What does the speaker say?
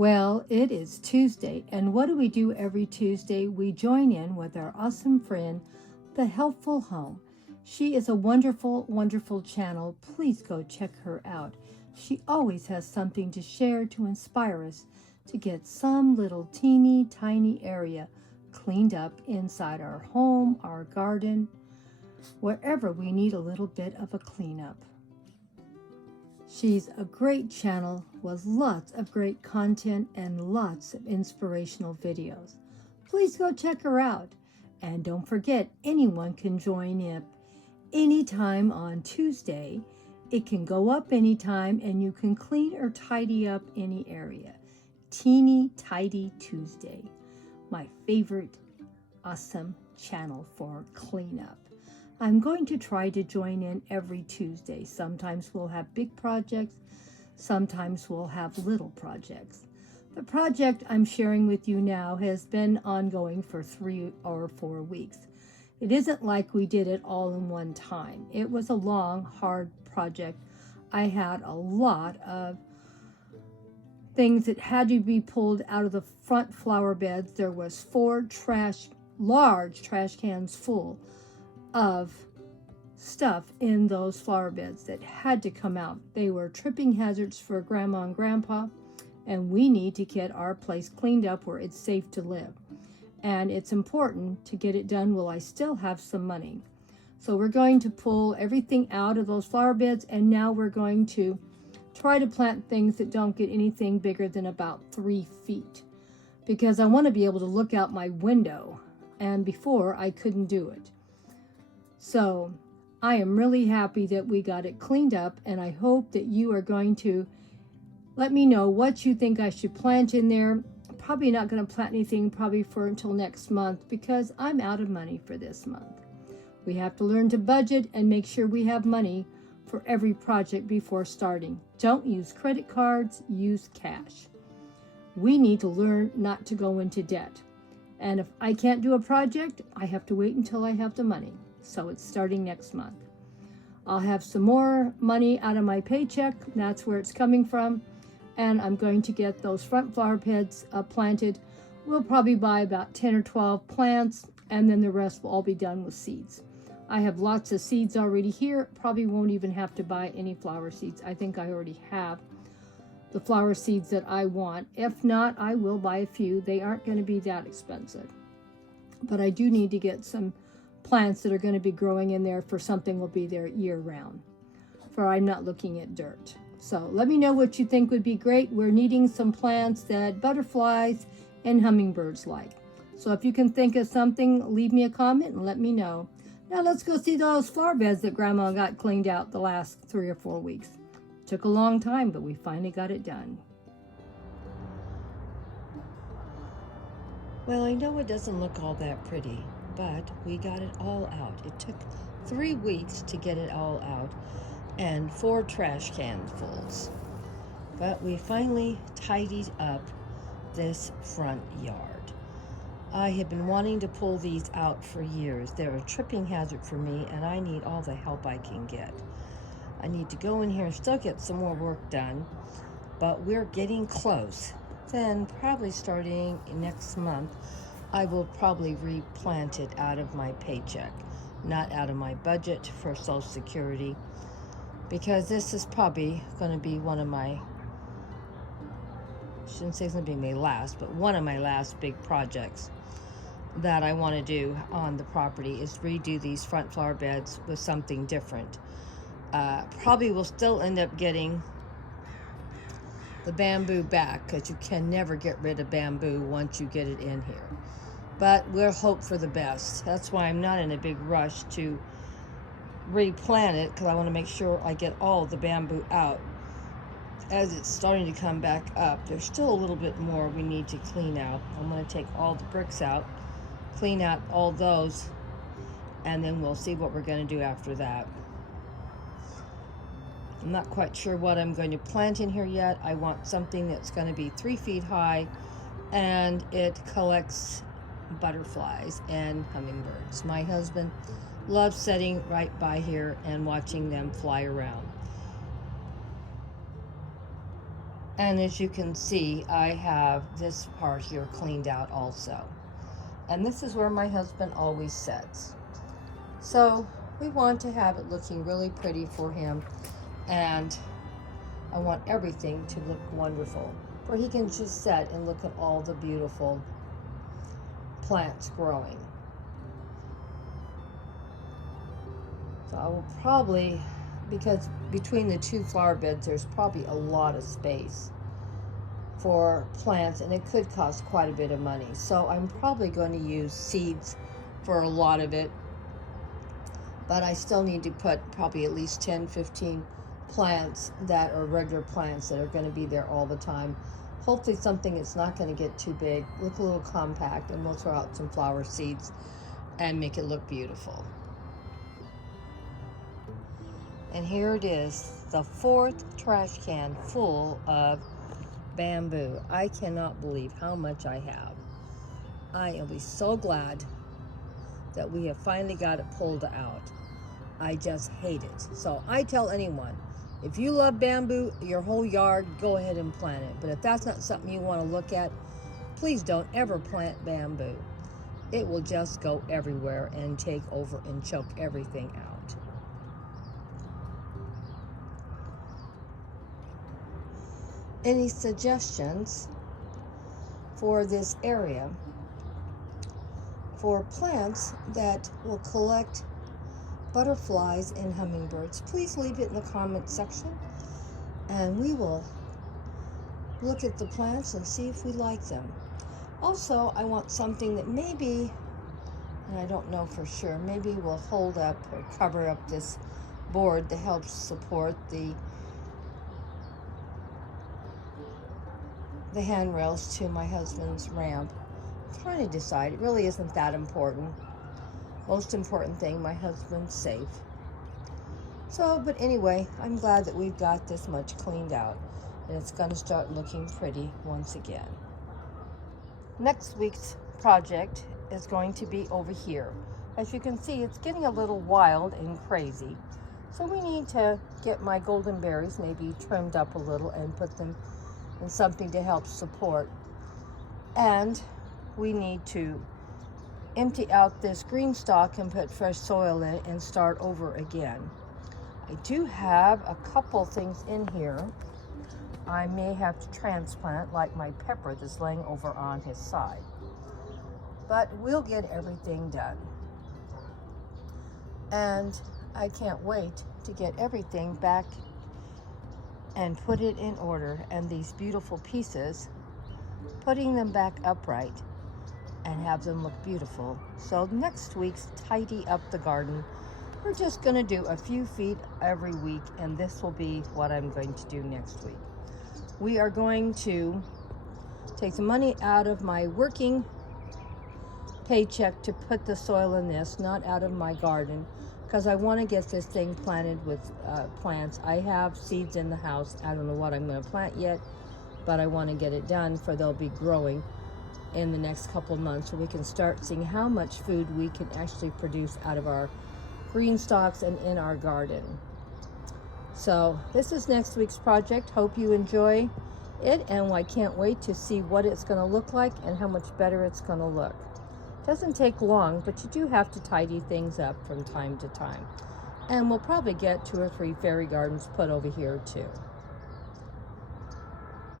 Well, it is Tuesday, and what do we do every Tuesday? We join in with our awesome friend, The Helpful Home. She is a wonderful, wonderful channel. Please go check her out. She always has something to share to inspire us to get some little teeny tiny area cleaned up inside our home, our garden, wherever we need a little bit of a cleanup. She's a great channel with lots of great content and lots of inspirational videos. Please go check her out. And don't forget, anyone can join in anytime on Tuesday. It can go up anytime and you can clean or tidy up any area. Teeny Tidy Tuesday. My favorite awesome channel for cleanup. I'm going to try to join in every Tuesday. Sometimes we'll have big projects, sometimes we'll have little projects. The project I'm sharing with you now has been ongoing for 3 or 4 weeks. It isn't like we did it all in one time. It was a long, hard project. I had a lot of things that had to be pulled out of the front flower beds. There was 4 large trash cans full of stuff in those flower beds that had to come out. They were tripping hazards for Grandma and Grandpa, and we need to get our place cleaned up where it's safe to live. And it's important to get it done while I still have some money. So we're going to pull everything out of those flower beds, and now we're going to try to plant things that don't get anything bigger than about 3 feet, because I want to be able to look out my window, and before I couldn't do it. So I am really happy that we got it cleaned up, and I hope that you are going to let me know what you think I should plant in there. I'm probably not going to plant anything probably for until next month because I'm out of money for this month. We have to learn to budget and make sure we have money for every project before starting. Don't use credit cards, use cash. We need to learn not to go into debt. And if I can't do a project, I have to wait until I have the money. So it's starting next month. I'll have some more money out of my paycheck. That's where it's coming from. And I'm going to get those front flower beds planted. We'll probably buy about 10 or 12 plants, and then the rest will all be done with seeds. I have lots of seeds already here. Probably won't even have to buy any flower seeds. I think I already have the flower seeds that I want. If not, I will buy a few. They aren't going to be that expensive. But I do need to get some plants that are going to be growing in there for something will be there year round, for I'm not looking at dirt. So let me know what you think would be great. We're needing some plants that butterflies and hummingbirds like. So if you can think of something, leave me a comment and let me know. Now let's go see those flower beds that Grandma got cleaned out the last 3 or 4 weeks. Took a long time, but we finally got it done. Well, I know it doesn't look all that pretty, but we got it all out. It took 3 weeks to get it all out and 4 trash cans fulls. But we finally tidied up this front yard. I have been wanting to pull these out for years. They're a tripping hazard for me, and I need all the help I can get. I need to go in here and still get some more work done, but we're getting close. Then probably starting next month, I will probably replant it out of my paycheck, not out of my budget for Social Security, because this is probably going to be one of my, I shouldn't say it's going to be my last, but one of my last big projects that I want to do on the property is redo these front flower beds with something different. Probably will still end up getting the bamboo back, because you can never get rid of bamboo once you get it in here. But we'll hope for the best. That's why I'm not in a big rush to replant it, because I want to make sure I get all the bamboo out as it's starting to come back up. There's still a little bit more we need to clean out. I'm going to take all the bricks out, clean out all those, and then we'll see what we're going to do after that. I'm not quite sure what I'm going to plant in here yet. I want something that's going to be 3 feet high, and it collects butterflies and hummingbirds. My husband loves sitting right by here and watching them fly around. And as you can see, I have this part here cleaned out also. And this is where my husband always sits. So we want to have it looking really pretty for him. And I want everything to look wonderful, where he can just sit and look at all the beautiful plants growing. So I will probably, because between the two flower beds there's probably a lot of space for plants, and it could cost quite a bit of money. So I'm probably going to use seeds for a lot of it, but I still need to put probably at least 10-15 plants that are regular plants that are going to be there all the time. Hopefully something that's not going to get too big, look a little compact, and we'll throw out some flower seeds and make it look beautiful. And here it is, the 4th trash can full of bamboo. I cannot believe how much I have. I am so glad that we have finally got it pulled out. I just hate it. So I tell anyone, if you love bamboo, your whole yard, go ahead and plant it. But if that's not something you want to look at, please don't ever plant bamboo. It will just go everywhere and take over and choke everything out. Any suggestions for this area for plants that will collect butterflies and hummingbirds? Please leave it in the comment section, and we will look at the plants and see if we like them. Also, I want something that maybe, and I don't know for sure, maybe will hold up or cover up this board that helps support the handrails to my husband's ramp. I'm trying to decide. It really isn't that important. Most important thing, my husband's safe. So, but anyway, I'm glad that we've got this much cleaned out, and it's going to start looking pretty once again. Next week's project is going to be over here. As you can see, it's getting a little wild and crazy. So we need to get my golden berries maybe trimmed up a little and put them in something to help support. And we need to empty out this green stalk and put fresh soil in and start over again. I do have a couple things in here I may have to transplant, like my pepper that's laying over on his side. But we'll get everything done. And I can't wait to get everything back and put it in order, and these beautiful pieces, putting them back upright and have them look beautiful. So next week's tidy up the garden, we're just going to do a few feet every week, and this will be what I'm going to do next week. We are going to take the money out of my working paycheck to put the soil in this, not out of my garden, because I want to get this thing planted with plants. I have seeds in the house. I don't know what I'm going to plant yet, but I want to get it done, for they'll be growing in the next couple of months, so we can start seeing how much food we can actually produce out of our green stalks and in our garden. So this is next week's project. Hope you enjoy it, and I can't wait to see what it's going to look like and how much better it's going to look. Doesn't take long, but you do have to tidy things up from time to time. And we'll probably get 2 or 3 fairy gardens put over here too.